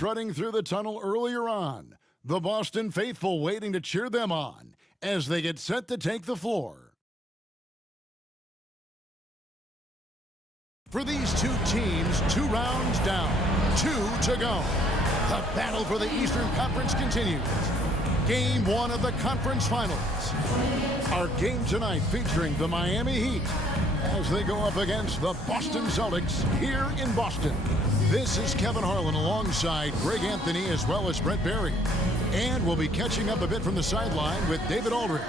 strutting through the tunnel earlier on. The Boston faithful waiting to cheer them on as they get set to take the floor. For these two teams, 2 rounds down, 2 to go. The battle for the Eastern Conference continues. Game 1 of the conference finals. Our game tonight featuring the Miami Heat as they go up against the Boston Celtics here in Boston. This is Kevin Harlan alongside Greg Anthony as well as Brett Barry. And we'll be catching up a bit from the sideline with David Aldridge.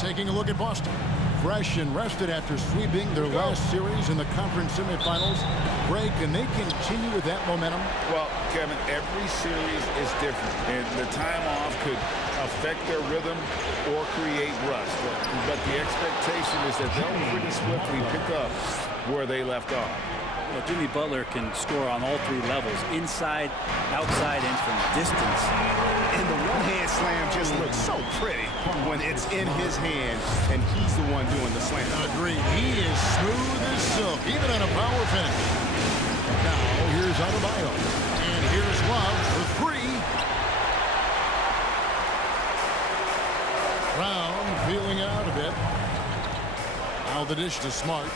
Taking a look at Boston. Fresh and rested after sweeping their last series in the conference semifinals. Greg, can they continue with that momentum? Well, Kevin, every series is different, and the time off could affect their rhythm or create rust. But the expectation is that they'll pretty swiftly pick up where they left off. Well, Jimmy Butler can score on all 3 levels, inside, outside, and from distance. And the one-hand slam just looks so pretty when it's in his hand and he's the one doing the slam. Agreed. He is smooth as silk, even on a power finish. Now, here's Adebayo. And here's Love for 3. Brown feeling it out a bit. Now the dish to Smart.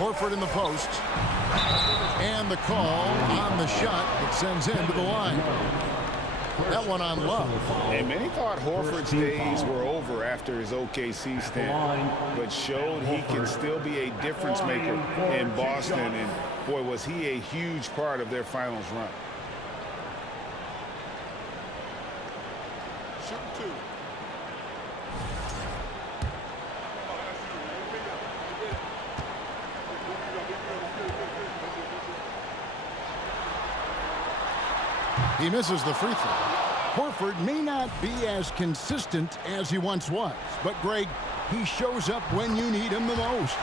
Horford in the post. And the call on the shot that sends him to the line. That one on Love. And many thought Horford's days were over after his OKC stand, but showed he can still be a difference maker in Boston. And boy, was he a huge part of their finals run. Shoot 2. He misses the free throw. Horford may not be as consistent as he once was, but Greg, he shows up when you need him the most.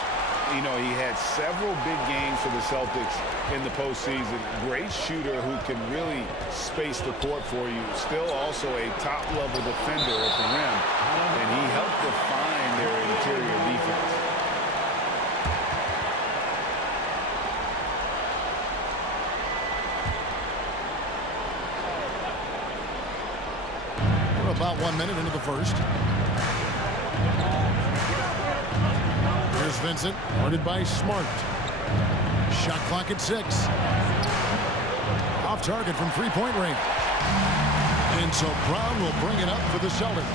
You know, he had several big games for the Celtics in the postseason. Great shooter who can really space the court for you. Still also a top-level defender at the rim, and he helped define their interior defense. About 1 minute into the first. Here's Vincent, guarded by Smart. Shot clock at 6. Off target from 3-point range. And so Brown will bring it up for the Celtics.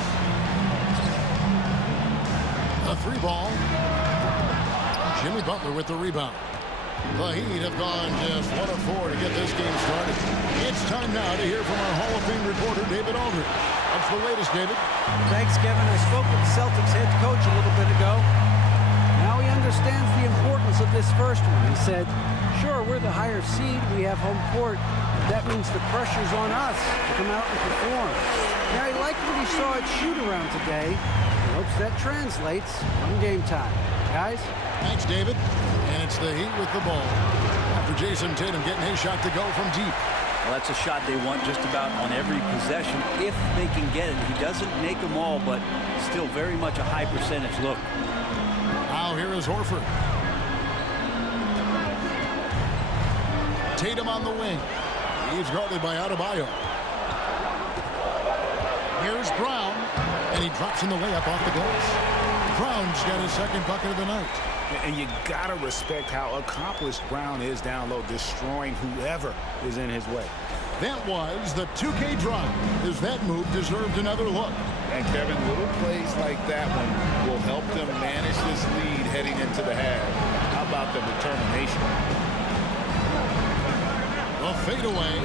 A 3-ball. Jimmy Butler with the rebound. The Heat have gone just 1 of 4 to get this game started. It's time now to hear from our Hall of Fame reporter, David Aldridge. What's the latest, David? Thanks, Kevin. I spoke with the Celtics head coach a little bit ago. Now he understands the importance of this first one. He said, sure, we're the higher seed. We have home court. That means the pressure's on us to come out and perform. Now, he liked what he saw at shoot-around today. He hopes that translates on game time. Guys? Thanks, David. And it's the Heat with the ball. After Jason Tatum getting his shot to go from deep. Well, that's a shot they want just about on every possession if they can get it. He doesn't make them all, but still very much a high percentage look. Now here is Horford. Tatum on the wing. He's guarded by Adebayo. Here's Brown, and he drops in the layup off the glass. Brown's got his 2nd bucket of the night. And you gotta respect how accomplished Brown is down low, destroying whoever is in his way. That was the 2K drive, as that move deserved another look. And Kevin, little plays like that one will help them manage this lead heading into the half. How about the determination? A fadeaway.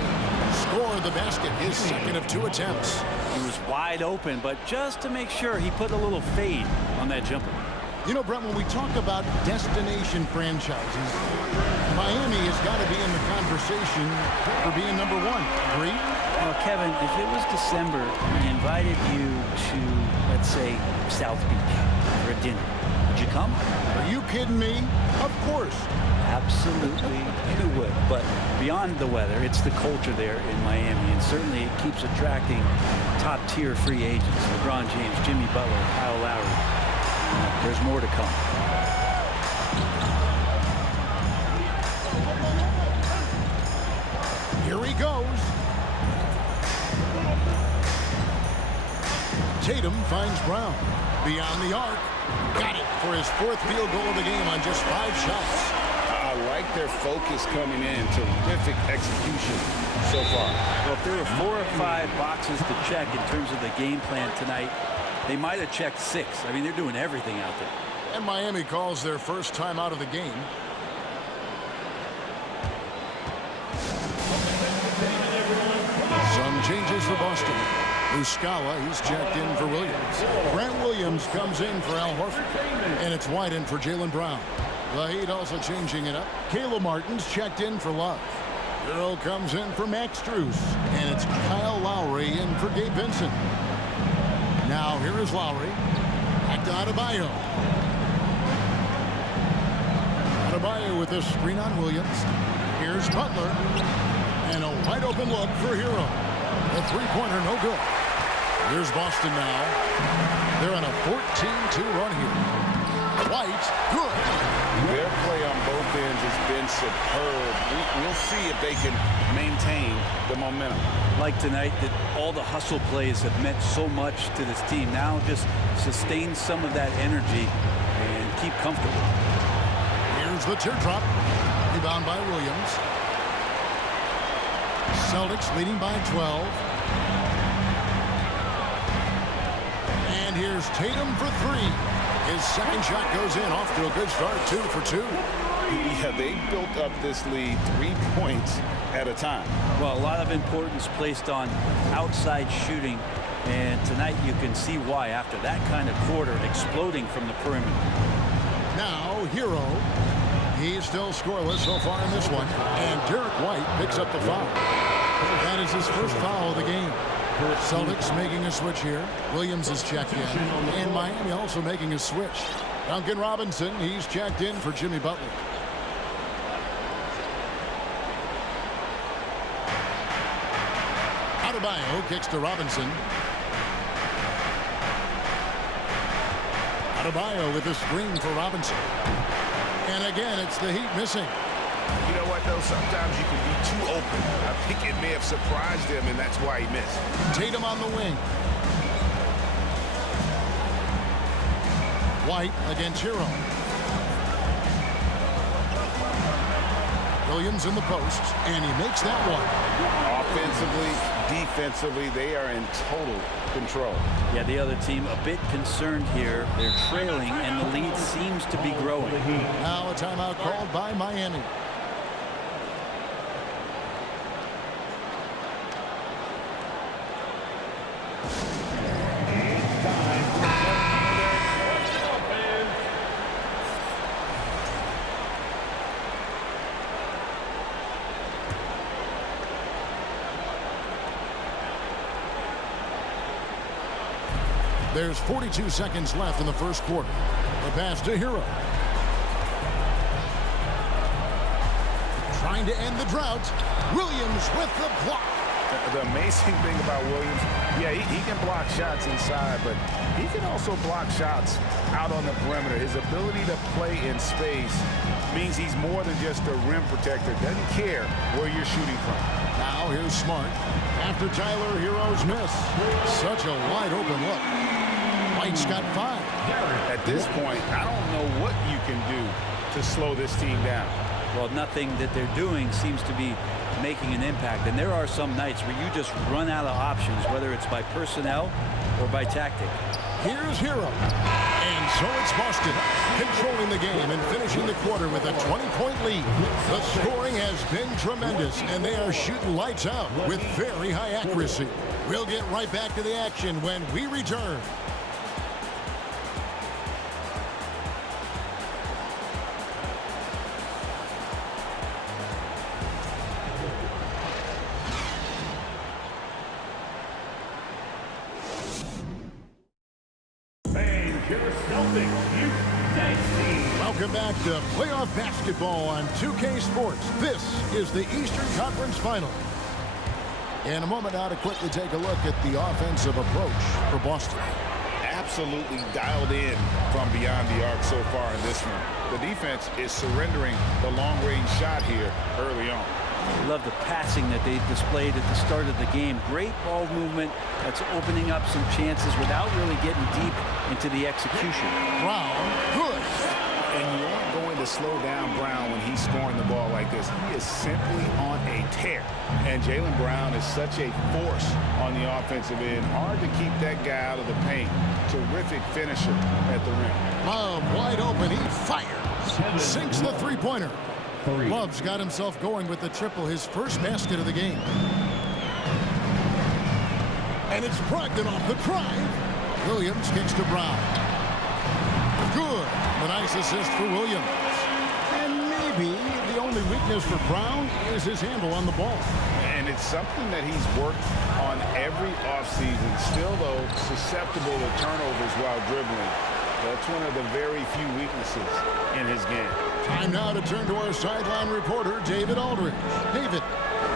Scored the basket, his 2nd of 2 attempts. He was wide open, but just to make sure, he put a little fade on that jumper. You know, Brent, when we talk about destination franchises, Miami has got to be in the conversation for being number one. Agree? Well, Kevin, if it was December and he invited you to, let's say, South Beach for a dinner, would you come? Are you kidding me? Of course. Absolutely, you would. But beyond the weather, it's the culture there in Miami, and certainly it keeps attracting top-tier free agents. LeBron James, Jimmy Butler, Kyle Lowry. There's more to come. Here he goes. Tatum finds Brown. Beyond the arc. Got it for his 4th field goal of the game on just 5 shots. I like their focus coming in. Terrific execution so far. Well, if there were 4 or 5 boxes to check in terms of the game plan tonight, they might have checked 6. I mean, they're doing everything out there. And Miami calls their first time out of the game. Some changes for Boston. Muscala, he's checked in for Williams. Grant Williams comes in for Al Horford. And it's White in for Jaylen Brown. The Heat also changing it up. Caleb Martin's checked in for Love. Earl comes in for Max Strus. And it's Kyle Lowry in for Gabe Vincent. Now here is Lowry. Back to Adebayo. Adebayo with a screen on Williams. Here's Butler. And a wide open look for Hero. The three-pointer no good. Here's Boston now. They're on a 14-2 run here. White, good. Their play on both ends has been superb. We'll see if they can maintain the momentum. Like tonight, that all the hustle plays have meant so much to this team. Now just sustain some of that energy and keep comfortable. Here's the teardrop. Rebound by Williams. Celtics leading by 12. And here's Tatum for 3. His second shot goes in, off to a good start, 2 for 2. Yeah, they built up this lead 3 points at a time. Well, a lot of importance placed on outside shooting, and tonight you can see why after that kind of quarter exploding from the perimeter. Now, Hero. He's still scoreless so far in this one. And Derek White picks up the foul. That is his first foul of the game. Celtics making a switch here. Williams is checked in. And Miami also making a switch. Duncan Robinson, he's checked in for Jimmy Butler. Adebayo kicks to Robinson. Adebayo with a screen for Robinson. And again, it's the Heat missing. You know what, though? Sometimes you can be too open. I think it may have surprised him, and that's why he missed. Tatum on the wing. White against Hero. Williams in the post, and he makes that one. Offensively, defensively, they are in total control. Yeah, the other team a bit concerned here. They're trailing, and the lead seems to be growing. Now a timeout called by Miami. There's 42 seconds left in the first quarter. The pass to Hero. Trying to end the drought. Williams with the block. The amazing thing about Williams, yeah, he can block shots inside, but he can also block shots out on the perimeter. His ability to play in space means he's more than just a rim protector. Doesn't care where you're shooting from. Now here's Smart. After Tyler Hero's miss. Such a wide open look. White's got 5. At this point, I don't know what you can do to slow this team down. Well, nothing that they're doing seems to be making an impact. And there are some nights where you just run out of options, whether it's by personnel or by tactic. Here's Hero. And so it's Boston controlling the game and finishing the quarter with a 20-point lead. The scoring has been tremendous, and they are shooting lights out with very high accuracy. We'll get right back to the action when we return. future Celtics Youth Team. Welcome back to playoff basketball on 2K Sports. This is the Eastern Conference Final. In a moment now to quickly take a look at the offensive approach for Boston. Absolutely dialed in from beyond the arc so far in this one. The defense is surrendering the long-range shot here early on. I love the passing that they displayed at the start of the game. Great ball movement that's opening up some chances without really getting deep into the execution. Brown, good. And you aren't going to slow down Brown when he's scoring the ball like this. He is simply on a tear. And Jaylen Brown is such a force on the offensive end. Hard to keep that guy out of the paint. Terrific finisher at the rim. Love wide open. He fires. Sinks the three-pointer. Love's got himself going with the triple, his first basket of the game. And it's Brogdon off the drive. Williams kicks to Brown. Good. A nice assist for Williams. And maybe the only weakness for Brown is his handle on the ball. And it's something that he's worked on every offseason. Still, though, susceptible to turnovers while dribbling. That's one of the very few weaknesses in his game. Time now to turn to our sideline reporter, David Aldridge. David.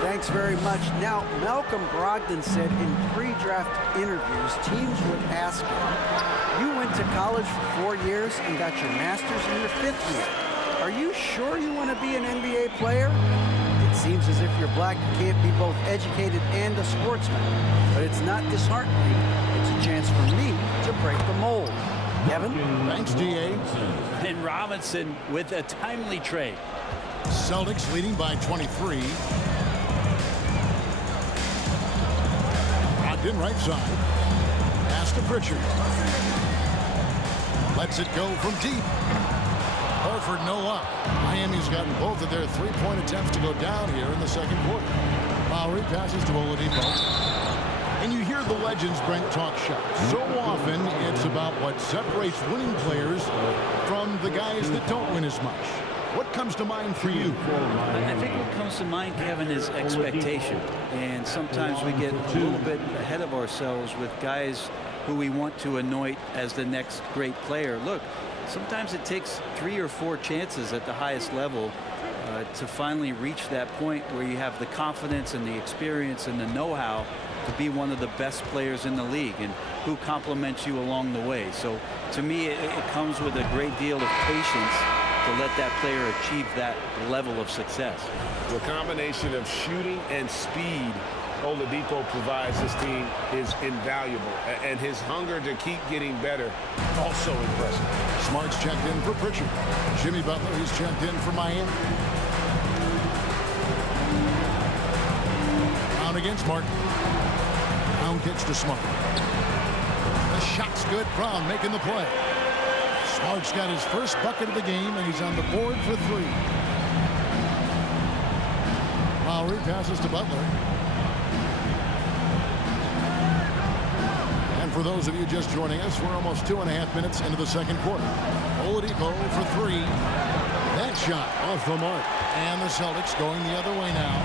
Thanks very much. Now, Malcolm Brogdon said in pre-draft interviews, teams would ask him, you went to college for 4 years and got your master's in your 5th year. Are you sure you want to be an NBA player? It seems as if you're black, you can't be both educated and a sportsman. But it's not disheartening. It's a chance for me to break the mold. Kevin? Thanks, D.A. And Robinson with a timely trade. Celtics leading by 23. Brogdon right side. Pass to Pritchard. Lets it go from deep. Horford no luck. Miami's gotten both of their three-point attempts to go down here in the second quarter. Lowry passes to Oladipo. And you hear the legends, Brent, talk shop. So often it's about what separates winning players from the guys that don't win as much. What comes to mind for you? I think what comes to mind, Kevin, is expectation. And sometimes we get a little bit ahead of ourselves with guys who we want to anoint as the next great player. Look, sometimes it takes 3 or 4 chances at the highest level to finally reach that point where you have the confidence and the experience and the know-how to be one of the best players in the league, and who compliments you along the way. So to me, it comes with a great deal of patience to let that player achieve that level of success. The combination of shooting and speed Oladipo provides this team is invaluable, and his hunger to keep getting better also impressive. Smart's checked in for Pritchard. Jimmy Butler, he's checked in for Miami. Brown against Martin. Brown kicks to Smart. The shot's good. Brown making the play. Smart's got his first bucket of the game, and he's on the board for 3. Lowry passes to Butler. And for those of you just joining us, we're almost 2.5 minutes into the second quarter. Oladipo for 3. That shot off the mark. And the Celtics going the other way now.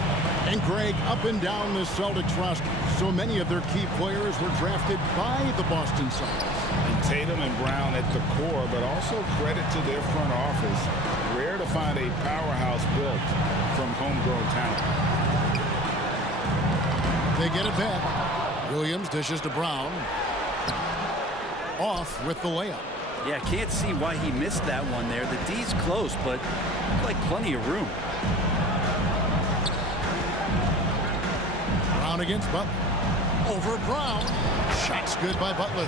And Greg, up and down the Celtics roster, so many of their key players were drafted by the Boston Celtics. And Tatum and Brown at the core, but also credit to their front office. Rare to find a powerhouse built from homegrown talent. They get it back. Williams dishes to Brown. Off with the layup. Yeah, can't see why he missed that one there. The D's close, but like plenty of room. Brown against Butler. Over Brown. Shot's good by Butler.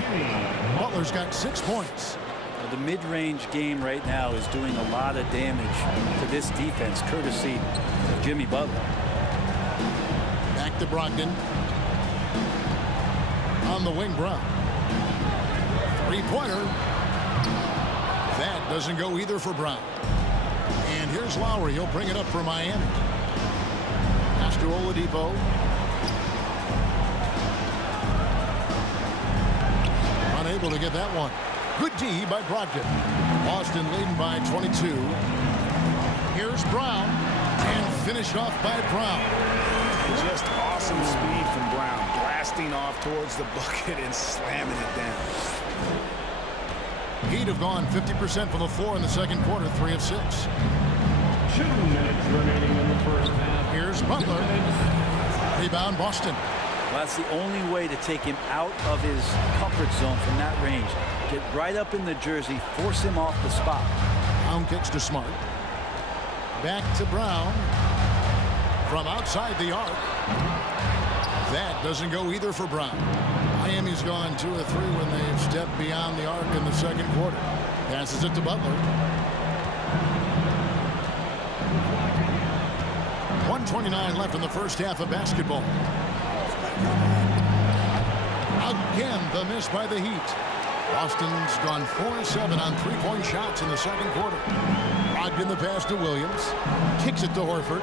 Butler's got 6 points. Well, the mid-range game right now is doing a lot of damage to this defense, courtesy of Jimmy Butler. Back to Brogdon. On the wing, Brown. Three-pointer. That doesn't go either for Brown. And here's Lowry. He'll bring it up for Miami. Pass to Oladipo. Unable to get that one. Good D by Brogdon. Boston leading by 22. Here's Brown. And finished off by Brown. Just awesome speed from Brown. Blasting off towards the bucket and slamming it down. Heat have gone 50% from the floor in the second quarter, 3 of 6. 2 minutes remaining in the first half. Here's Butler. Rebound, Boston. Well, that's the only way to take him out of his comfort zone from that range. Get right up in the jersey, force him off the spot. Brown kicks to Smart. Back to Brown. From outside the arc. That doesn't go either for Brown. Miami's gone 2 of 3 when they've stepped beyond the arc in the second quarter. Passes it to Butler. 1:29 left in the first half of basketball. Again, the miss by the Heat. Boston's gone 4 of 7 on three-point shots in the second quarter. Brogdon the pass to Williams. Kicks it to Horford.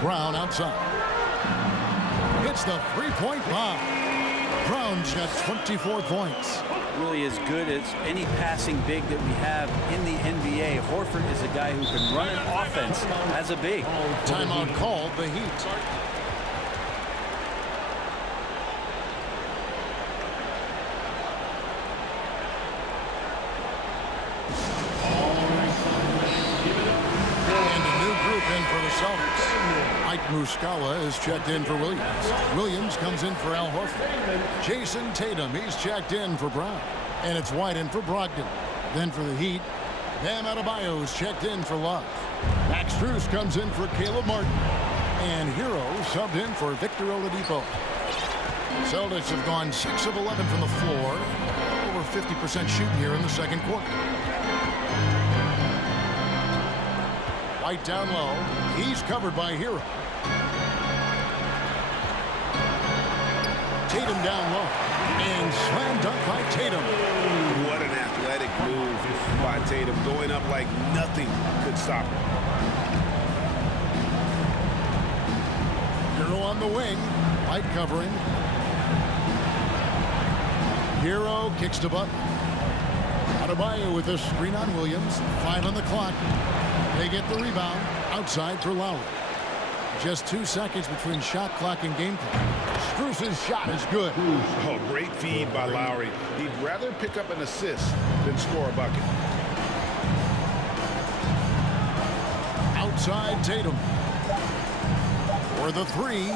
Brown outside. Hits the three-point bomb. Brown's got 24 points. Really as good as any passing big that we have in the NBA. Horford is a guy who can run an offense as a big. Timeout called, the Heat. And a new group in for the Celtics. Mike Muscala is checked in for Williams. Williams comes in for Al Horford. Jason Tatum, he's checked in for Brown. And it's White in for Brogdon. Then for the Heat, Bam Adebayo is checked in for Love. Max Strus comes in for Caleb Martin. And Hero subbed in for Victor Oladipo. Celtics have gone 6 of 11 from the floor. Over 50% shooting here in the second quarter. White down low. He's covered by Hero. Tatum down low. And slam dunk by Tatum. What an athletic move by Tatum. Going up like nothing could stop him. Hero on the wing. White covering. Hero kicks to Butler. Adebayo with a screen on Williams. 5 on the clock. They get the rebound outside for Lowry. Just 2 seconds between shot clock and game clock. Strus's shot is good. Oh, great feed by Lowry. He'd rather pick up an assist than score a bucket. Outside Tatum. For the 3.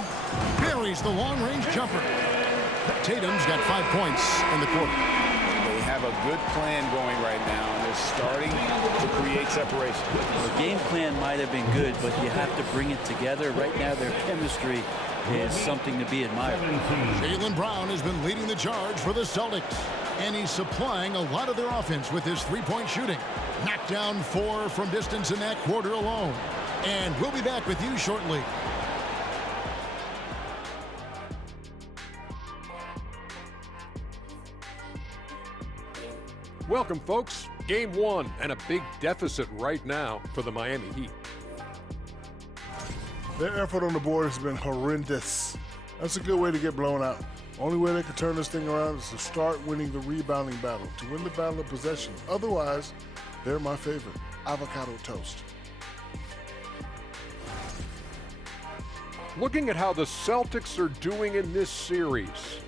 Buries the long-range jumper. Tatum's got 5 points in the quarter. They have a good plan going right now, and they're starting to create separation. The game plan might have been good, but you have to bring it together. Right now, their chemistry is something to be admired. Jaylen Brown has been leading the charge for the Celtics, and he's supplying a lot of their offense with his three-point shooting. Knocked down 4 from distance in that quarter alone. And we'll be back with you shortly. Welcome, folks. Game 1 and a big deficit right now for the Miami Heat. Their effort on the board has been horrendous. That's a good way to get blown out. Only way they can turn this thing around is to start winning the rebounding battle, to win the battle of possession. Otherwise, they're my favorite. Avocado toast. Looking at how the Celtics are doing in this series,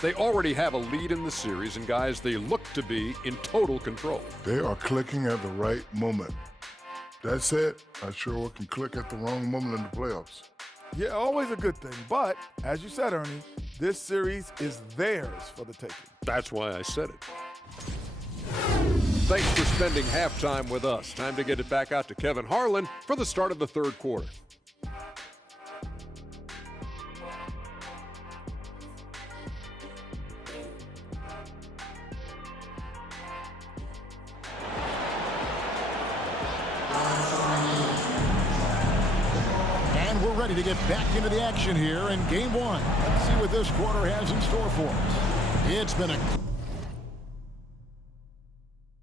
they already have a lead in the series, and guys, they look to be in total control. They are clicking at the right moment. That said, I sure can click at the wrong moment in the playoffs. Yeah, always a good thing. But, as you said, Ernie, this series is theirs for the taking. That's why I said it. Thanks for spending halftime with us. Time to get it back out to Kevin Harlan for the start of the third quarter. And we're ready to get back into the action here in Game 1. Let's see what this quarter has in store for us. It's been a